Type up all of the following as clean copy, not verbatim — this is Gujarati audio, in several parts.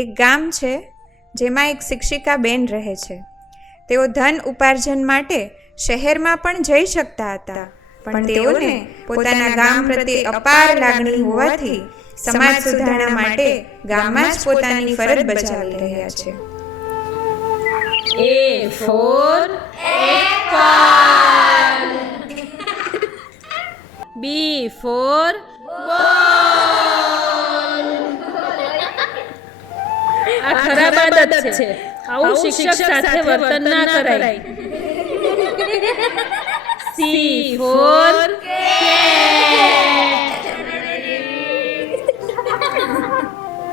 એક ગામ છે જેમાં એક શિક્ષિકા બેન રહે છે. તેઓ ધન ઉપાર્જન માટે શહેરમાં પણ જઈ શકતા હતા, પણ તેઓને પોતાના ગામ પ્રત્યે અપાર લાગણી હોવાથી સમાજ સુધારણા માટે ગામમાં જ પોતાની ફરજ બજાવી રહ્યા છે. A for apple. B for ball. આ ખરાબ આદત છે. આવું શિક્ષક સાથે વર્તન ના કરાય. C for cat.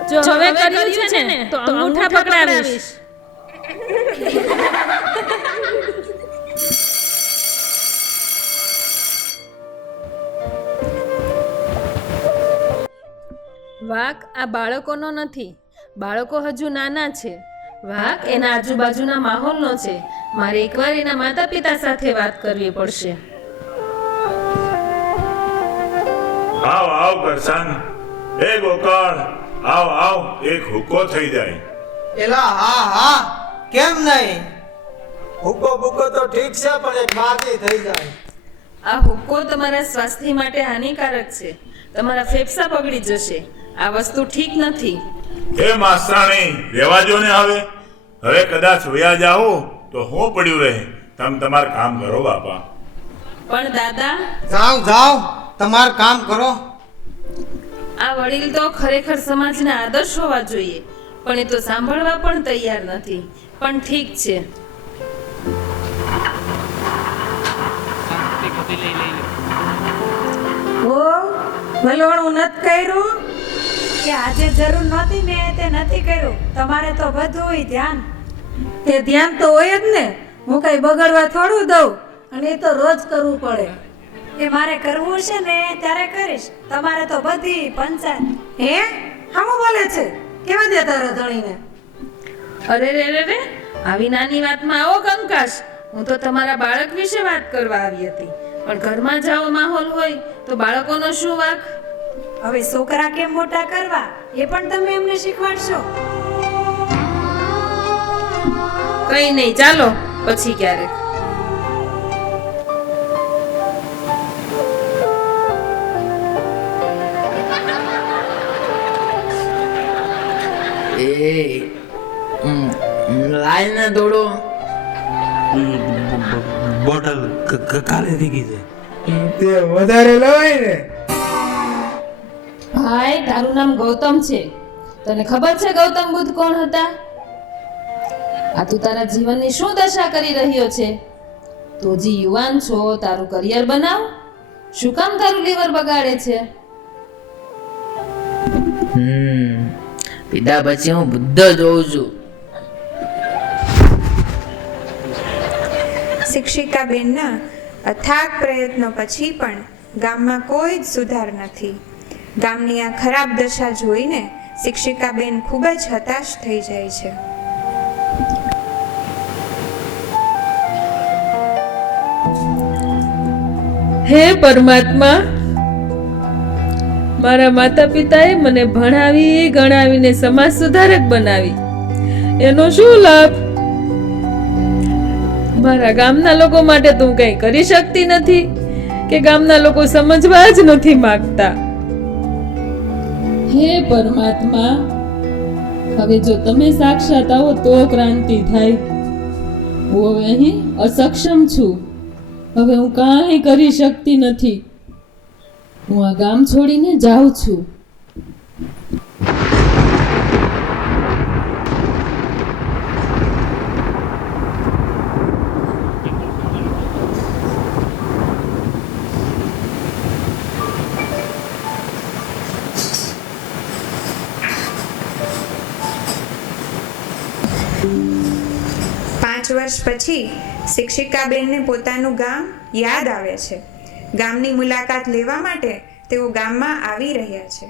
જો હવે કર્યું છે ને તો અંગૂઠા પકડાવીશ. વાંક આ બાળકોનો નથી. બાળકો હજુ નાના છે. વાંક એના આજુબાજુના માહોલનો છે. મારે એકવાર એના માતા પિતા સાથે વાત કરવી પડશે. આવ આવ કરશન, એ ગોકળ, આવ આવ, એક હુક્કો થઈ જાય. એલા હા હા, કેમ નહીં? હુક્કો બુક્કો તો ઠીક છે, પણ એક બાકી થઈ જાય. આ હુક્કો તમારા સ્વાસ્થ્ય માટે હાનિકારક છે. તમારા ફેફસા બગડી જશે. આ વસ્તુ ઠીક નથી. એ માસ્તરાણી, રહેવા જો ને. હવે કદાચ વયા જાઓ તો હું પડ્યું રહે. તમે તમારું કામ કરો બાપા. પણ દાદા, જાઓ જાઓ, તમારું કામ કરો. આ વડીલ તો ખરેખર સમાજના આદર્શ હોવા જોઈએ, પણ એ તો સાંભળવા પણ તૈયાર નથી. પણ ઠીક છે. ભલોણું નથી કર્યું કે આજે જરૂર નહોતી ને તે નથી કર્યું. તમારે તો બધું ધ્યાન, તે ધ્યાન તો હોય જ ને. હું કઈ બગડવા થોડું દઉં, અને એ તો રોજ કરવું પડે. એ મારે કરવું છે ને ત્યારે કરીશ. તમારે તો બધી પંચાયત. હે હામું બોલે છે? કેવા દે તારા ધણીને? અરે રે રે રે, આવી નાની વાતમાં આવો કંકાસ. હું તો તમારા બાળક વિશે વાત કરવા આવી હતી, પણ ઘરમાં જાઓ માહોલ હોય તો બાળકોનો શું વાંક? હવે છોકરા કેમ મોટા કરવા એ પણ તમે એમને શીખવાડશો? કઈ નહીં, ચાલો પછી ક્યારેક. લાઈને દોડો. બોટલ ખાલી થઈ ગઈ છે. તે વધારે લવાય ને. ભાઈ, તારું નામ ગૌતમ છે. તને ખબર છે ગૌતમ બુદ્ધ કોણ હતા? આ તું તારા જીવનની શું દશા કરી રહ્યો છે? તું જે યુવાન છો, તારું કરિયર બનાવ. શું કામ તારું લીવર બગાડે છે? પીધા પછી હું બુદ્ધ જોઉં છું. શિક્ષિકા બેનના અથાગ પ્રયત્નો પછી પણ ગામમાં કોઈ જ સુધાર નથી. ગામની આ ખરાબ દશા જોઈને શિક્ષિકા બેન ખૂબ જ હતાશ થઈ જાય છે. હે પરમાત્મા, મારા માતા પિતાએ મને ભણાવી ગણાવીને સમાજ સુધારક બનાવી. એનો શું લાભ? મારા ગામના લોકો માટે તું કંઈ કરી શકતી નથી કે ગામના લોકો સમજવા જ નથી માંગતા. હે પરમાત્મા, હવે જો તમે સાક્ષાત આવો તો ક્રાંતિ થાય. હું હવે અહીં અસક્ષમ છું. હવે હું કાંઈ કરી શકતી નથી. હું આ ગામ છોડીને જાઉં છું. વર્ષ પછી શિક્ષિકાબેનને પોતાનું ગામ યાદ આવે છે. ગામની મુલાકાત લેવા માટે તેઓ ગામમાં આવી રહ્યા છે.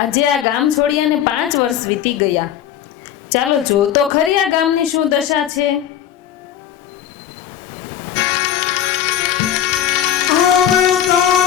આજે આ ગામ છોડ્યાને 5 વર્ષ વીતી ગયા. ચાલો જો તો ખરી આ ગામની શું દશા છે. Oh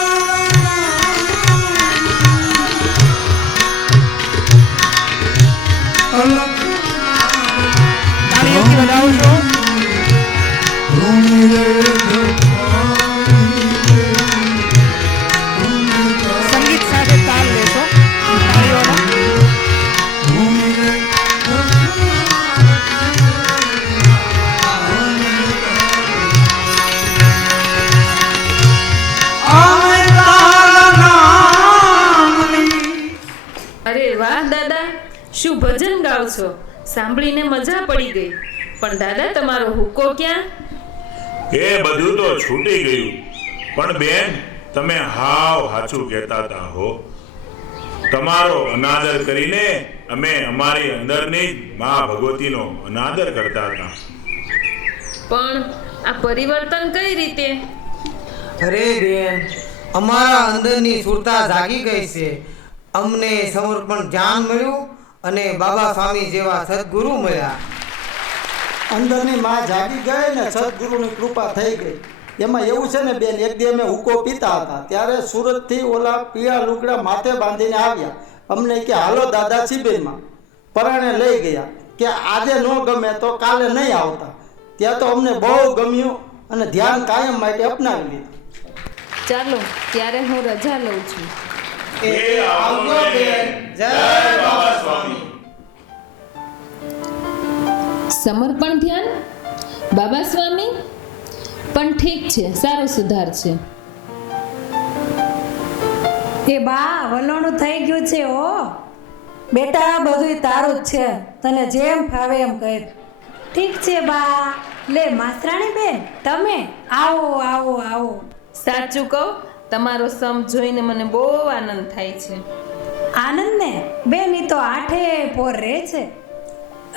ભજન ગાઓ છો, સાંભળીને મજા પડી ગઈ. પણ દાદા, તમારો હુક્કો ક્યાં? એ બધું તો છૂટી ગયું. પણ બેન, તમે હાવ સાચું કહેતા હતા હો. તમારો અનાદર કરીને અમે અમારી અંદરની જ મા ભગવતીનો અનાદર કરતા હતા. પણ આ પરિવર્તન કઈ રીતે? અરે બેન, અમારા અંદરની સુરતા જાગી ગઈ છે. અમને સમર્પણ ધ્યાન મળ્યું અને બાબા સ્વામી જેવા સદગુરુ મળ્યા. અંદરની માં જાગી ગઈ ને સદગુરુની કૃપા થઈ ગઈ. એમાં એવું છે ને બેન, એક દી અમે હુક્કો પીતા હતા ત્યારે સુરતથી ઓલા પીળા લુગડા માથે બાંધીને આવ્યા. અમને કે હાલો દાદા શિબિરમાં. પરાણે લઈ ગયા કે આજે ન ગમે તો કાલે નહીં આવતા. ત્યાં તો અમને બહુ ગમ્યું અને ધ્યાન કાયમ માટે અપનાવી લીધું. ચાલો, ત્યારે હું રજા લઉં છું. આવજો બેન. જય બાબા સ્વામી. સમર્પણ ધ્યાન બાબા સ્વામી પણ ઠીક છે, સારો સુધાર છે. એ બા, વલોણું થઈ ગયું છે હો. બેટા, બધુંય તારું જ છે, તને જેમ ફાવે એમ કર. ઠીક છે બા. લે માસ્તરાણી બેન, તમે આવો આવો આવો. સાચું કહું, તમારો સમ જોઈને મને બહુ આનંદ થાય છે. આનંદ ને બેન, ઈ તો આઠે પોર રહે છે.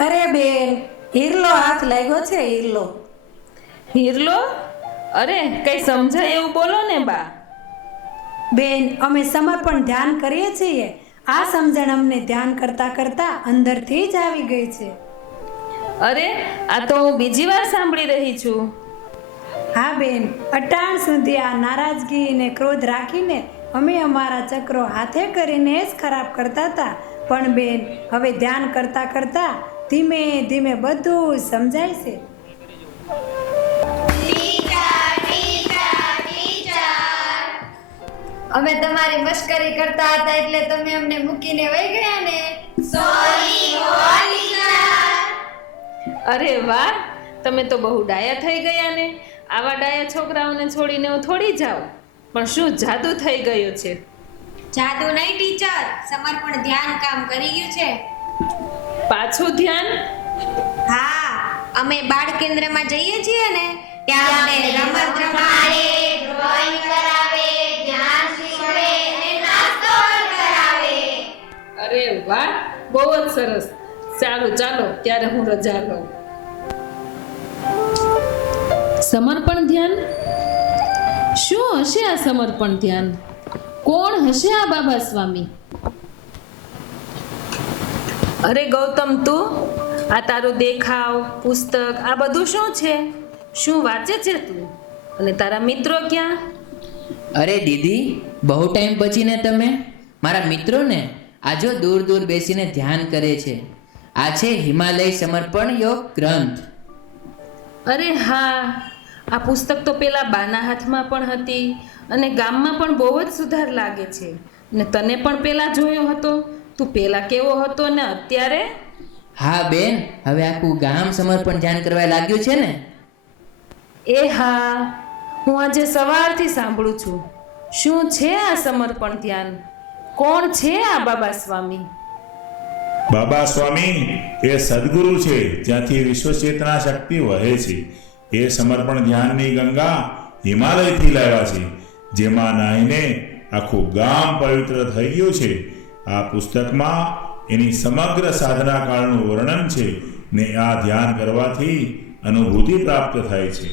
અરે બેન, હીરલો હાથ લાગ્યો છે, હીરલો. હીરલો? અરે, કઈ સમજાય એવું બોલો ને બા. બેન, અમે સમર્પણ ધ્યાન કરીએ છીએ. આ સમજણ અમને ધ્યાન કરતા કરતા અંદરથી જ આવી ગઈ છે. અરે, આ તો હું બીજી વાર સાંભળી રહી છું. હા બેન, અટાણ સુધી આ નારાજગી ને ક્રોધ રાખીને અમે અમારા ચક્રો હાથે કરીને જ ખરાબ કરતા હતા. પણ બેન, હવે ધ્યાન કરતા કરતા ધીમે ધીમે બધું સમજાય છે. અમે તમારી મશ્કરી કરતા હતા એટલે તમે અમને મૂકીને વહી ગયા ને. સોરી હો ટીચર. અરે વાહ, તમે તો બહુ ડાયા થઈ ગયા ને. આવા ડાયા છોકરાઓને છોડીને હું થોડી જાઉં. પણ શું જાદુ થઈ ગયો છે? જાદુ નહીં ટીચર, સમર્પણ ધ્યાન કામ કરી ગયું છે. પાછું ધ્યાન? હા, અમે બાળ કેન્દ્રમાં જઈએ છીએ ને ત્યાં અમને રમત રમાડે, ડ્રોઈંગ કરાવે, ધ્યાન શીખવે અને નાસ્તો પણ કરાવે. અરે વાહ, બહુ જ સરસ. સારું, ચાલો ત્યારે હું રજા લઉં. સમર્પણ ધ્યાન? શું હશે આ સમર્પણ ધ્યાન? કોણ હશે આ બાબા સ્વામી? અરે ગૌતમ, તું આ તારો દેખાવ, પુસ્તક, આ બધું શું છે? શું વાંચે છે તું? અને તારા મિત્રો ક્યાં? અરે દીદી, બહુ ટાઈમ પછીને તમે મારા મિત્રોને આજો દૂર દૂર બેસીને ધ્યાન કરે છે. આ છે હિમાલય સમર્પણ યોગ ગ્રંથ. અરે હા, આ પુસ્તક તો પેલા બાના હાથમાં પણ હતી અને ગામમાં પણ બહુ જ સુધાર લાગે છે. ને તને પણ પેલા જોયો હતો. તું પેલા કેવો હતો ને અત્યારે? હા બેન, હવે આખું ગામ સમર્પણ ધ્યાન કરવા લાગ્યું છે ને. એ હા, હું આજે સવારથી સાંભળું છું. શું છે આ સમર્પણ ધ્યાન? કોણ છે આ બાબા સ્વામી? બાબા સ્વામી એ સદગુરુ છે, જ્યાંથી વિશ્વચેતના શક્તિ વહે છે. એ સમર્પણ ધ્યાનની ગંગા હિમાલયથી લાવ્યા છે, જેમાં નાહીને આખું ગામ પવિત્ર થઈ ગયું છે. આ પુસ્તકમાં એની સમગ્ર સાધના કાળનું વર્ણન છે ને આ ધ્યાન કરવાથી અનુભૂતિ પ્રાપ્ત થાય છે.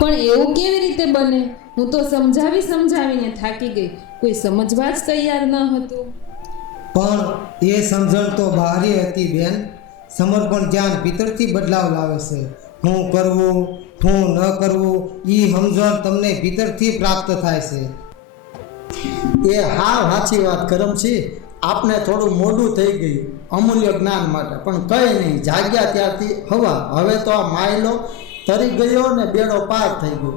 પણ એવું કેવી રીતે બને? હું તો સમજાવીને થાકી ગઈ. કોઈ સમજવા જ તૈયાર ન હતું. પણ એ સમજણ તો બહારી હતી બેન. સમર્પણ ધ્યાન ભીતરથી બદલાવ લાવે છે. શું કરવું, શું ન કરવું, એ સમજણ તમને ભીતરથી પ્રાપ્ત થાય છે. એ હા સાચી વાત કરમસી. આપને થોડું મોડું થઈ ગયું અમૂલ્ય જ્ઞાન માટે, પણ કંઈ નહીં, જાગ્યા ત્યારથી હવે તો આ માયલો તરી ગયો ને બેડો પાર થઈ ગયો.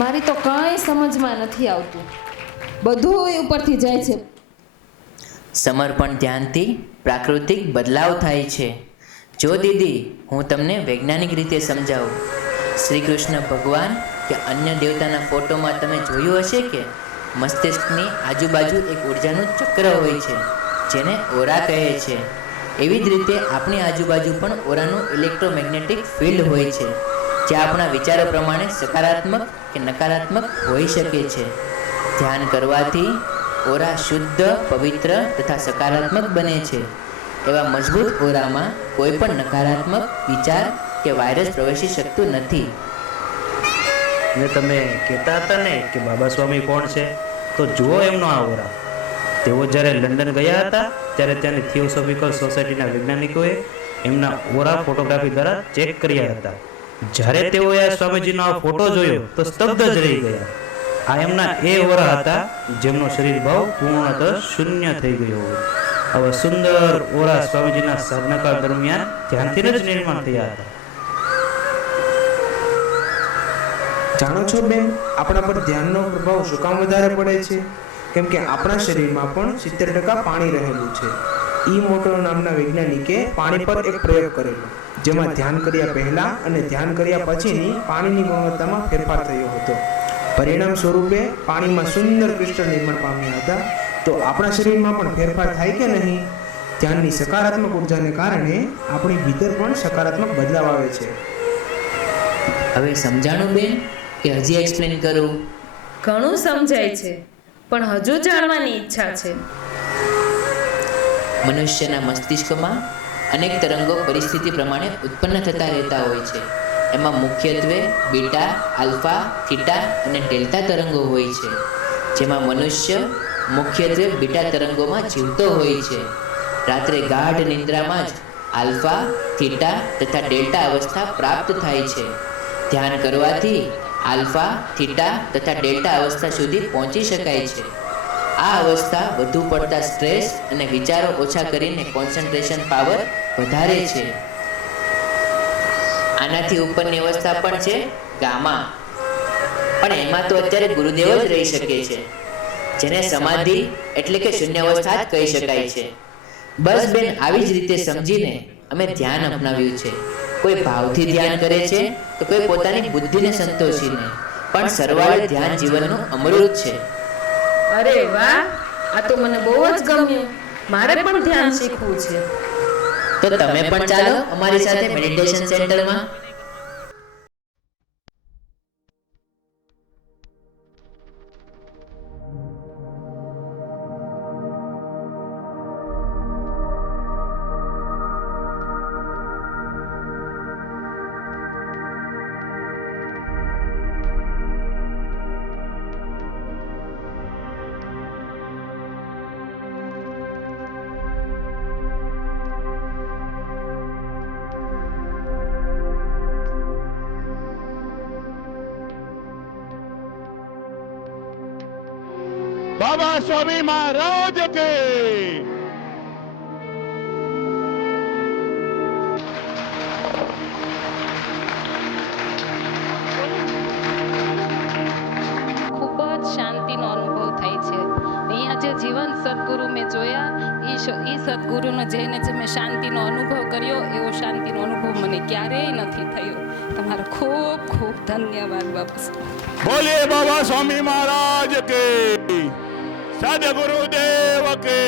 મારી તો કાંઈ સમજમાં નથી આવતું. બધું ઉપરથી જાય છે. સમર્પણ ધ્યાનથી પ્રાકૃતિક બદલાવ થાય છે. જો દીદી, હું તમને વૈજ્ઞાનિક રીતે સમજાવું. શ્રી કૃષ્ણ ભગવાન કે અન્ય દેવતાના ફોટોમાં તમે જોયું હશે કે મસ્તિષ્કની આજુબાજુ એક ઉર્જાનું ચક્ર હોય છે. જેને ઓરા કહે છે. એવી જ રીતે આપણી આજુબાજુ પણ ઓરાનું ઇલેક્ટ્રોમેગ્નેટિક ફિલ્ડ હોય છે, જે આપણા વિચારો પ્રમાણે સકારાત્મક કે નકારાત્મક હોઈ શકે છે. ધ્યાન કરવાથી ઓરા શુદ્ધ, પવિત્ર તથા સકારાત્મક બને છે. એવા મજબૂત ઓરામાં કોઈ પણ નકારાત્મક વિચાર કે વાયરસ પ્રવેશી શકતું નથી. ને તમે કહેતા હતા ને કે બાબા સ્વામી કોણ છે, તો જુઓ એમનો આ ઓરા. તેઓ જ્યારે લંડન ગયા હતા ત્યારે ત્યાંની થિયોસોફિકલ સોસાયટીના વૈજ્ઞાનિકોએ એમના ઓરા ફોટોગ્રાફી દ્વારા ચેક કર્યા હતા. જ્યારે તેઓએ આ સ્વામીજીનો આ ફોટો જોયો તો સ્તબ્ધ જ રહી ગયા. આ એમના એ ઓરા હતા જેમનો શરીર ભાવ પૂર્ણતઃ શૂન્ય થઈ ગયો હોય. આવા સુંદર ઓરા સ્વામીજીના સાધનાકાળ દરમિયાન ધ્યાનથી જ નિર્માણ થયા હતા. જાણો છો બેન, આપણા પર ધ્યાનનો પ્રભાવ શું કામ વધારે પડે છે? કેમ કે આપણા શરીરમાં પણ 70% પાણી રહેલું છે. મોટો નામના વૈજ્ઞાનિકે પાણી પર એક પ્રયોગ કરેલો, જેમાં ધ્યાન કર્યા પહેલા અને ધ્યાન કર્યા પછીની પાણીની ગુણવત્તામાં ફેરફાર થયો હતો. પરિણામ સ્વરૂપે પાણીમાં સુંદર ક્રિસ્ટલ નિર્માણ પામ્યા હતા. તો આપણા શરીરમાં પણ ફેરફાર થાય કે નહીં? ધ્યાનની સકારાત્મક ઉર્જાને કારણે આપણી ભીતર પણ સકારાત્મક બદલાવ આવે છે. હવે સમજાણું બેન કે હજી એક્સપ્લેન કરું? ઘણું સમજાય છે, પણ હજુ જાણવાની ઈચ્છા છે. મનુષ્યના મસ્તિષ્કમાં અનેક તરંગો પરિસ્થિતિ પ્રમાણે ઉત્પન્ન થતા રહેતા હોય છે. એમાં મુખ્યત્વે બીટા, આલ્ફા, થીટા અને ડેલ્ટા તરંગો હોય છે. જેમાં મનુષ્ય મુખ્યત્વે બીટા તરંગોમાં જીવતો હોય છે. રાત્રે ગાઢ નિંદ્રામાં જ આલ્ફા, થીટા તથા ડેલ્ટા અવસ્થા પ્રાપ્ત થાય છે. ધ્યાન કરવાથી આલ્ફા, થીટા તથા ડેલ્ટા અવસ્થા સુધી પહોંચી શકાય છે. આ અવસ્થા વધુ પડતા સ્ટ્રેસ અને વિચારો ઓછા કરીને કોન્સન્ટ્રેશન પાવર વધારે છે. આનાથી ઉપરની અવસ્થા પણ છે ગામા, પણ એમાં તો અત્યારે ગુરુદેવ જ રહી શકે છે, જેને સમાધિ એટલે કે શૂન્યાવસ્થા જ કહી શકાય છે. બસ બેન, આવી જ રીતે સમજીને અમે ધ્યાન અપનાવ્યું છે. કોઈ ભાવથી ધ્યાન કરે છે તો કોઈ પોતાની બુદ્ધિને સંતોષીને, પણ સરવાળે ધ્યાન જીવનનું અમૃત છે. અરે વાહ, આ તો મને બહુ જ ગમ્યું. મારે પણ ધ્યાન શીખવું છે. તો તમે પણ ચાલો અમારી સાથે મેડિટેશન સેન્ટરમાં. બાબા સ્વામી મહારાજ કે ખૂબ જ શાંતિનો અનુભવ થાય છે. અહીંયા જે જીવન સદગુરુ મેં જોયા, એ સદગુરુને જઈને જે મેં શાંતિનો અનુભવ કર્યો, એવો શાંતિનો અનુભવ મને ક્યારેય નથી થયો. તમારો ખૂબ ખૂબ ધન્યવાદ બાબા. બોલીએ બાબા સ્વામી મહારાજ કે, સદગુરુદેવ કે.